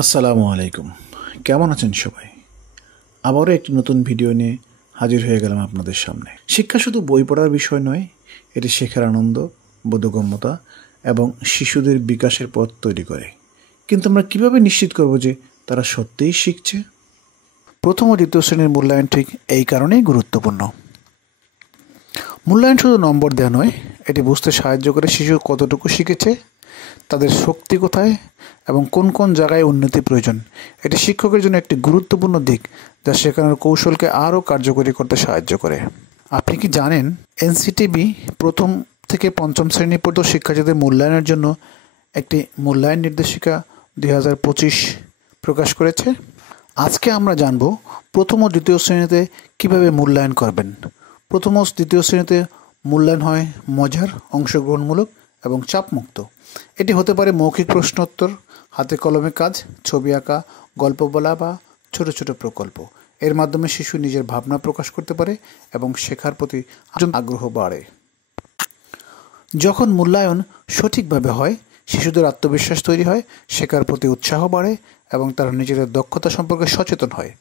আসসালামু আলাইকুম। কেমন আছেন সবাই? আবারও একটি নতুন ভিডিও নিয়ে হাজির হয়ে গেলাম আপনাদের সামনে। শিক্ষা শুধু বই পড়ার বিষয় নয়, এটি শেখার আনন্দ, বোধগম্যতা এবং শিশুদের বিকাশের পথ তৈরি করে। কিন্তু আমরা কিভাবে নিশ্চিত করব যে তারা সত্যিই শিখছে? প্রথম ও দ্বিতীয় শ্রেণীর মূল্যায়ন ঠিক এই কারণেই গুরুত্বপূর্ণ। মূল্যায়ন শুধু নম্বর দেওয়া নয়, এটি বুঝতে সাহায্য করে শিশু কতটুকু শিখেছে, তাদের শক্তি কোথায় এবং কোন কোন জায়গায় উন্নতি প্রয়োজন। এটি শিক্ষকের জন্য একটি গুরুত্বপূর্ণ দিক, যা শেখানোর কৌশলকে আরও কার্যকরী করতে সাহায্য করে। আপনি কি জানেন, এনসিটিবি প্রথম থেকে পঞ্চম শ্রেণী পর্যন্ত শিক্ষার্থীদের মূল্যায়নের জন্য একটি মূল্যায়ন নির্দেশিকা 2025 প্রকাশ করেছে? আজকে আমরা জানব প্রথম ও দ্বিতীয় শ্রেণীতে কিভাবে মূল্যায়ন করবেন। প্রথম ও দ্বিতীয় শ্রেণীতে মূল্যায়ন হয় মজার, অংশগ্রহণমূলক এবং চাপমুক্ত। এটি হতে পারে মৌখিক প্রশ্নোত্তর, হাতে কলমে কাজ, ছবি আঁকা, গল্প বলা বা ছোট ছোট প্রকল্প। এর মাধ্যমে শিশু নিজের ভাবনা প্রকাশ করতে পারে এবং শেখার প্রতি আগ্রহ বাড়ে। যখন মূল্যায়ন সঠিকভাবে হয়, শিশুদের আত্মবিশ্বাস তৈরি হয়, শেখার প্রতি উৎসাহ বাড়ে এবং তারা নিজেদের দক্ষতা সম্পর্কে সচেতন হয়।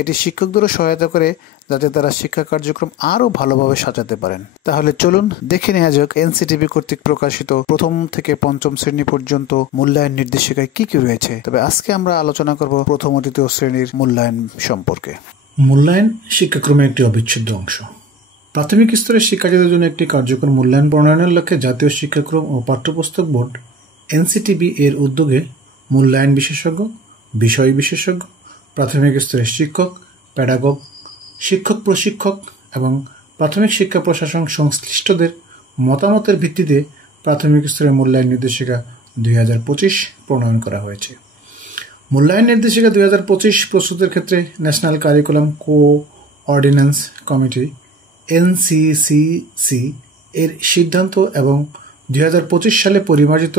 এটি শিক্ষকদেরও সহায়তা করে যাতে তারা শিক্ষা কার্যক্রম আরও ভালোভাবে সাজাতে পারেন। তাহলে চলুন দেখে নেওয়া যাক এনসিটিবি কর্তৃক প্রকাশিত প্রথম থেকে পঞ্চম শ্রেণী পর্যন্ত মূল্যায়ন নির্দেশিকায় কি কি রয়েছে। তবে আজকে আমরা আলোচনা করব প্রথম ও দ্বিতীয় শ্রেণীর মূল্যায়ন সম্পর্কে। মূল্যায়ন শিক্ষাক্রমের একটি অবিচ্ছেদ্য অংশ। প্রাথমিক স্তরের শিক্ষার্থীদের জন্য একটি কার্যকর মূল্যায়ন প্রণয়নের লক্ষ্যে জাতীয় শিক্ষাক্রম ও পাঠ্যপুস্তক বোর্ড এনসিটিবি এর উদ্যোগে মূল্যায়ন বিশেষজ্ঞ, বিষয় বিশেষজ্ঞ, প্রাথমিক স্তরের শিক্ষক, প্যাডাগগ, শিক্ষক প্রশিক্ষক এবং প্রাথমিক শিক্ষা প্রশাসন সংশ্লিষ্টদের মতামতের ভিত্তিতে প্রাথমিক স্তরের মূল্যায়ন নির্দেশিকা 2025 প্রণয়ন করা হয়েছে। মূল্যায়ন নির্দেশিকা 2025 প্রস্তুতের ক্ষেত্রে ন্যাশনাল কারিকুলাম কোঅর্ডিন্যান্স কমিটি এনসিসিসি এর সিদ্ধান্ত এবং 2025 সালে পরিমার্জিত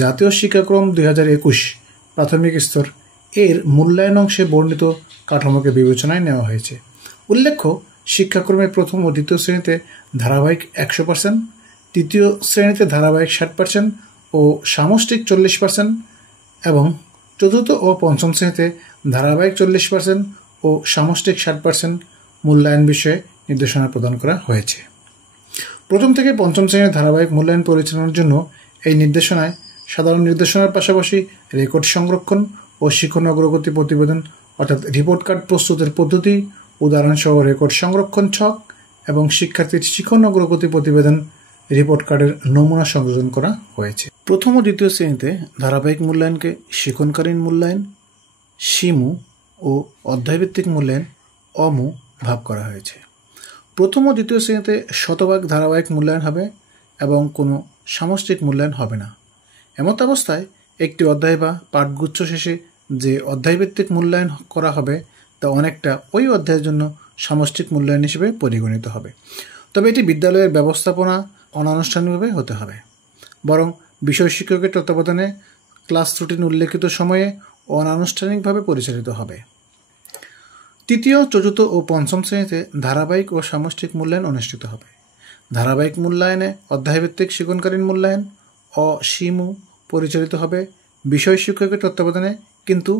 জাতীয় শিক্ষাক্রম 2021 প্রাথমিক স্তর এর মূল্যায়ন অংশে বর্ণিত কাঠামোকে বিবেচনায় নেওয়া হয়েছে। উল্লেখ্য, শিক্ষাক্রমের প্রথম ও দ্বিতীয় শ্রেণীতে ধারাবাহিক 100%, তৃতীয় শ্রেণীতে ধারাবাহিক 60% ও সামষ্টিক 40% এবং চতুর্থ ও পঞ্চম শ্রেণীতে ধারাবাহিক 40% ও সামষ্টিক 60% মূল্যায়ন বিষয়ে নির্দেশনা প্রদান করা হয়েছে। প্রথম থেকে পঞ্চম শ্রেণীর ধারাবাহিক মূল্যায়ন পরিচালনার জন্য এই নির্দেশনায় সাধারণ নির্দেশনার পাশাপাশি রেকর্ড সংরক্ষণ ও শিখন অগ্রগতি প্রতিবেদন অর্থাৎ রিপোর্ট কার্ড প্রস্তুতের পদ্ধতি, উদাহরণসহ রেকর্ড সংরক্ষণ ছক এবং শিক্ষার্থীর শিখন অগ্রগতি প্রতিবেদন রিপোর্ট কার্ডের নমুনা সংযোজন করা হয়েছে। প্রথম ও দ্বিতীয় শ্রেণীতে ধারাবাহিক মূল্যায়নকে শিখনকালীন মূল্যায়ন শিমু ও অধ্যায়ভিত্তিক মূল্যায়ন অমু ভাগ করা হয়েছে। প্রথম ও দ্বিতীয় শ্রেণীতে শতভাগ ধারাবাহিক মূল্যায়ন হবে এবং কোনো সামষ্টিক মূল্যায়ন হবে না। এমত অবস্থায় একটি অধ্যায় বা পাঠগুচ্ছ শেষে যে অধ্যায়ভিত্তিক মূল্যায়ন করা হবে তা অনেকটা ওই অধ্যায়ের জন্য সামষ্টিক মূল্যায়ন হিসেবে পরিগণিত হবে। তবে এটি বিদ্যালয়ের ব্যবস্থাপনা অনানুষ্ঠানিকভাবে হতে হবে, বরং বিষয় শিক্ষকের তত্ত্বাবধানে ক্লাস রুটিন উল্লেখিত সময়ে অনানুষ্ঠানিকভাবে পরিচালিত হবে। তৃতীয়, চতুর্থ ও পঞ্চম শ্রেণীতে ধারাবাহিক ও সামষ্টিক মূল্যায়ন অনুষ্ঠিত হবে। ধারাবাহিক মূল্যায়নে অধ্যায়ভিত্তিক শিখনকালীন মূল্যায়ন অসিমু পরিচালিত হবে বিষয় শিক্ষকের তত্ত্বাবধানে, কিন্তু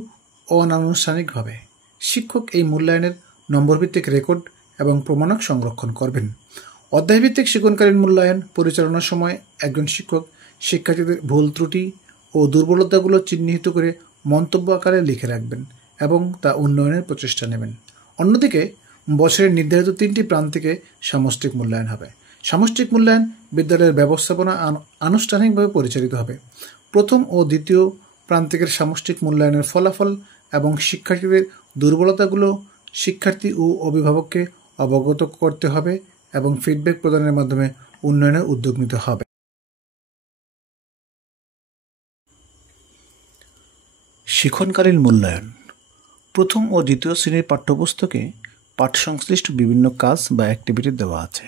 অনানুষ্ঠানিকভাবে। শিক্ষক এই মূল্যায়নের নম্বরভিত্তিক রেকর্ড এবং প্রমাণক সংরক্ষণ করবেন। অধ্যায়ভিত্তিক শিখনকালীন মূল্যায়ন পরিচালনার সময় একজন শিক্ষক শিক্ষার্থীদের ভুল ত্রুটি ও দুর্বলতাগুলো চিহ্নিত করে মন্তব্য আকারে লিখে রাখবেন এবং তা উন্নয়নের প্রচেষ্টা নেবেন। অন্যদিকে বছরের নির্ধারিত 3টি প্রান্তিকে সামষ্টিক মূল্যায়ন হবে। সামষ্টিক মূল্যায়ন বিদ্যালয়ের ব্যবস্থাপনা আনুষ্ঠানিকভাবে পরিচালিত হবে। প্রথম ও দ্বিতীয় প্রান্তিকের সামষ্টিক মূল্যায়নের ফলাফল এবং শিক্ষার্থীদের দুর্বলতাগুলো শিক্ষার্থী ও অভিভাবককে অবগত করতে হবে এবং ফিডব্যাক প্রদানের মাধ্যমে উন্নয়নের উদ্যোগ নিতে হবে। শিখনকালীন মূল্যায়ন। প্রথম ও দ্বিতীয় শ্রেণীর পাঠ্যপুস্তকে পাঠ সংশ্লিষ্ট বিভিন্ন কাজ বা অ্যাক্টিভিটি দেওয়া আছে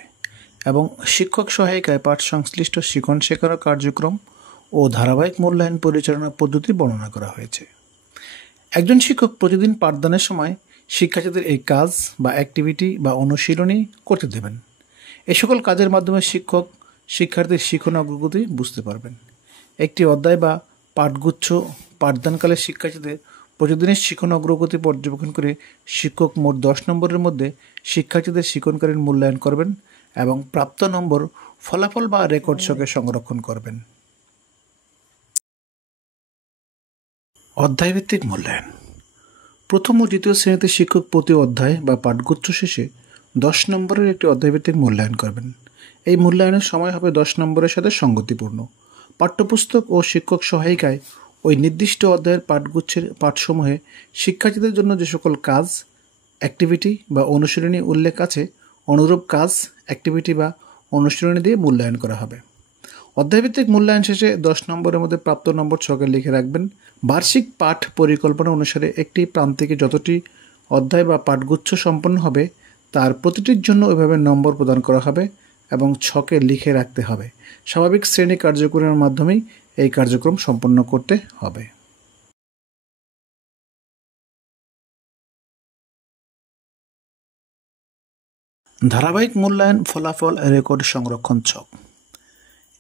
এবং শিক্ষক সহায়িকায় পাঠ সংশ্লিষ্ট শিখন শেখানোর কার্যক্রম ও ধারাবাহিক মূল্যায়ন পরিচালনা পদ্ধতি বর্ণনা করা হয়েছে। একজন শিক্ষক প্রতিদিন পাঠদানের সময় শিক্ষার্থীদের এই কাজ বা অ্যাক্টিভিটি বা অনুশীলনী করতে দেবেন। এ সকল কাজের মাধ্যমে শিক্ষক শিক্ষার্থীর শিখন অগ্রগতি বুঝতে পারবেন। একটি অধ্যায় বা পাঠগুচ্ছ পাঠদানকালে শিক্ষার্থীদের প্রতিদিনের শিখন অগ্রগতি পর্যবেক্ষণ করে শিক্ষক মোট 10 নম্বরের মধ্যে শিক্ষার্থীদের শিক্ষণকালীন মূল্যায়ন করবেন এবং প্রাপ্ত নম্বর ফলাফল বা রেকর্ড ছকে সংরক্ষণ করবেন। অধ্যায়ভিত্তিক মূল্যায়ন। প্রথম ও দ্বিতীয় শ্রেণীতে শিক্ষক প্রতি অধ্যায় বা পাঠগুচ্ছ শেষে 10 নম্বরের একটি অধ্যায়ভিত্তিক মূল্যায়ন করবেন। এই মূল্যায়নের সময় হবে 10 নম্বরের সাথে সঙ্গতিপূর্ণ। পাঠ্যপুস্তক ও শিক্ষক সহায়িকায় ওই নির্দিষ্ট অধ্যায়ের পাঠগুচ্ছের পাঠসমূহে শিক্ষার্থীদের জন্য যে সকল কাজ, অ্যাক্টিভিটি বা অনুশীলনী উল্লেখ আছে, অনুরূপ কাজ, অ্যাক্টিভিটি বা অনুশীলনী দিয়ে মূল্যায়ন করা হবে। অধ্যায়ভিত্তিক মূল্যায়ন শেষে 10 নম্বরের মধ্যে প্রাপ্ত নম্বর ছকে লিখে রাখবেন। বার্ষিক পাঠ পরিকল্পনা অনুসারে একটি প্রান্তিকে যতটি অধ্যায় বা পাঠগুচ্ছ সম্পন্ন হবে তার প্রতিটির জন্য ওইভাবে নম্বর প্রদান করা হবে এবং ছকে লিখে রাখতে হবে। স্বাভাবিক শ্রেণী কার্যক্রমের মাধ্যমেই এই কার্যক্রম সম্পন্ন করতে হবে। ধারাবাহিক মূল্যায়ন ফলাফল রেকর্ড সংরক্ষণ ছক।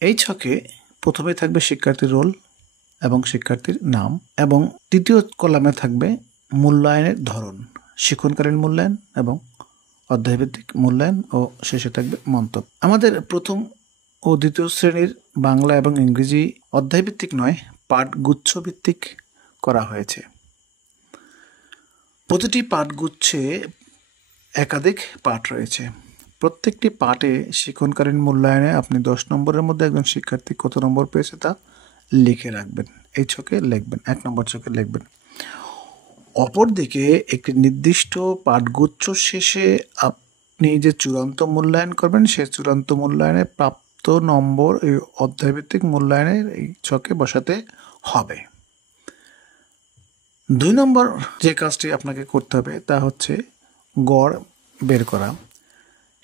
এই ছকে প্রথমে থাকবে শিক্ষার্থীর রোল এবং শিক্ষার্থীর নাম এবং তৃতীয় কলামে থাকবে মূল্যায়নের ধরন, শিক্ষণকালীন মূল্যায়ন এবং অধ্যায়ভিত্তিক মূল্যায়ন ও শেষে থাকবে মন্তব্য। আমাদের প্রথম ও দ্বিতীয় শ্রেণীর বাংলা এবং ইংরেজি অধ্যায়ভিত্তিক নয়, পাঠগুচ্ছ ভিত্তিক করা হয়েছে। প্রতিটি পাঠগুচ্ছে একাধিক পাঠ রয়েছে। প্রত্যেকটি পাঠে শিক্ষণকালীন মূল্যায়নে আপনি 10 নম্বরের মধ্যে একজন শিক্ষার্থী কত নম্বর পেয়েছে তা লিখে রাখবেন। এই ছকে লিখবেন, 1 নম্বর ছকে লিখবেন। অপরদিকে একটি নির্দিষ্ট পাঠগুচ্ছ শেষে আপনি যে চূড়ান্ত মূল্যায়ন করবেন সেই চূড়ান্ত মূল্যায়নে প্রাপ্ত নম্বর এই অধ্যায়ভিত্তিক মূল্যায়নের এই ছকে বসাতে হবে। 2 নম্বর যে কাজটি আপনাকে করতে হবে তা হচ্ছে গড় বের করা।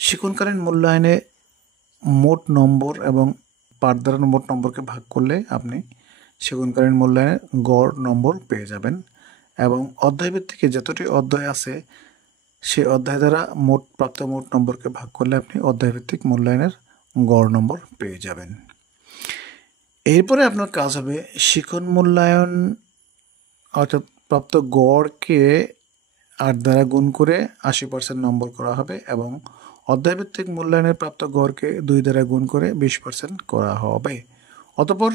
শিক্ষণকালীন মূল্যায়নে মোট নম্বর এবং পাঠ দ্বারা মোট নম্বরকে ভাগ করলে আপনি শিক্ষণকালীন মূল্যায়নের গড় নম্বর পেয়ে যাবেন এবং অধ্যায়ভিত্তিকে যতটি অধ্যায় আছে সেই অধ্যায় দ্বারা প্রাপ্ত মোট নম্বরকে ভাগ করলে আপনি অধ্যায়ভিত্তিক মূল্যায়নের গড় নম্বর পেয়ে যাবেন। এরপরে আপনার কাজ হবে শিখন মূল্যায়ন অর্থাৎ প্রাপ্ত গড়কে 8 দ্বারা গুণ করে 80% নম্বর করা হবে এবং অধ্যায়ভিত্তিক মূল্যায়নের প্রাপ্ত গড়কে 2 দ্বারা গুণ করে 20% করা হবে। অতঃপর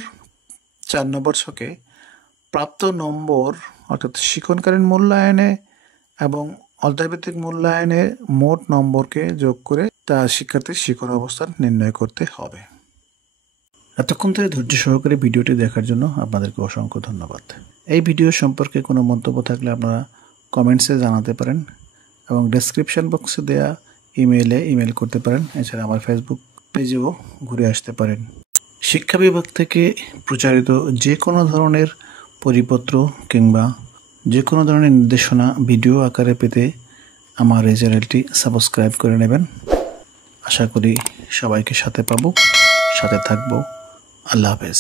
4 নম্বর ছকে প্রাপ্ত নম্বর অর্থাৎ শিক্ষণকালীন মূল্যায়নে এবং অধ্যায়ভিত্তিক মূল্যায়নে মোট নম্বরকে যোগ করে তা শিক্ষার্থীর শিখন অবস্থান নির্ণয় করতে হবে। এতক্ষণ ধরে ধৈর্য সহকারে ভিডিওটি দেখার জন্য আপনাদেরকে অসংখ্য ধন্যবাদ। এই ভিডিও সম্পর্কে কোনো মন্তব্য থাকলে আপনারা কমেন্টসে জানাতে পারেন এবং ডেসক্রিপশন বক্সে দেওয়া ইমেল করতে পারেন। এছাড়া আমার ফেসবুক পেজেও ঘুরে আসতে পারেন। শিক্ষা বিভাগ থেকে প্রচারিত যে কোনো ধরনের পরিপত্র কিংবা যে কোনো ধরনের নির্দেশনা ভিডিও আকারে পেতে আমার এই চ্যানেলটি সাবস্ক্রাইব করে নেবেন। আশা করি সবাইকে সাথে পাবো, সাথে থাকবো। আল্লাহ হাফেজ।